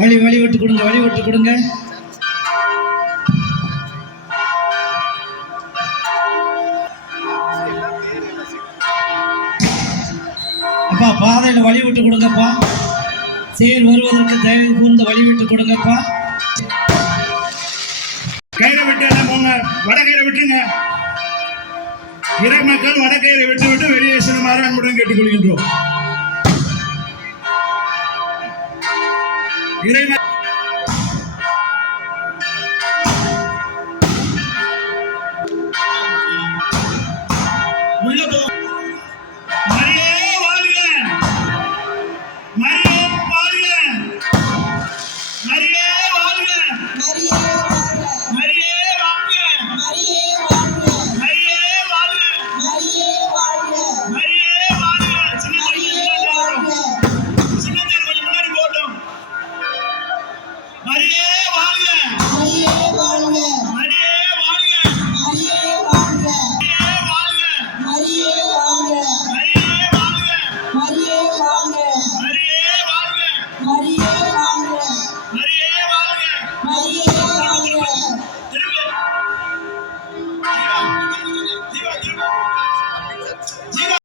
வழி விட்டு கொடுங்க, வழி விட்டு கொடுங்க. அப்பா பாதையில வழி விட்டு கொடுங்கப்பா. தேர் வருவதற்கு தயவு கூர்ந்து வழி விட்டு கொடுங்கப்பா. கயிறை விட்டு என்ன போங்க, வடக்கயிறை விட்டுருங்க. இறை மக்கள் வடக்கயிறை விட்டு விட்டு வெளியே செல்லுமாறு அன்புடன் கேட்டுக்கொள்கின்றோம். இறை உள்ள போ. மரியே வாழ்க, மரியே வாழ்க, மரியே வாழ்க, மரியே வாழ்க, மரியே வாழ்க, மரியே வாழ்க, மரியே வாழ்க, மரியே வாழ்க. சின்னத்தார் கொஞ்சம் முன்னாடி போட்டோம். மரியே வாழ்க, மரியே வாழ்க, மரியே வாழ்க, மரியே வாழ்க, மரியே வாழ்க, மரியே வாழ்க, மரியே வாழ்க, மரியே வாழ்க, மரியே வாழ்க, மரியே வாழ்க, மரியே வாழ்க.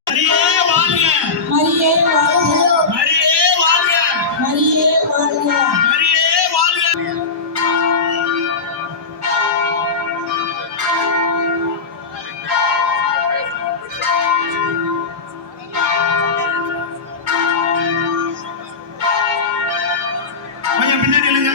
மரியே வாழ்க, மரியே வாழ்க, மரியே வாழ்க, மரியே வாழ்க, மரியே வாழ்க. கொஞ்சம் பின்னாடி இல்லைங்க.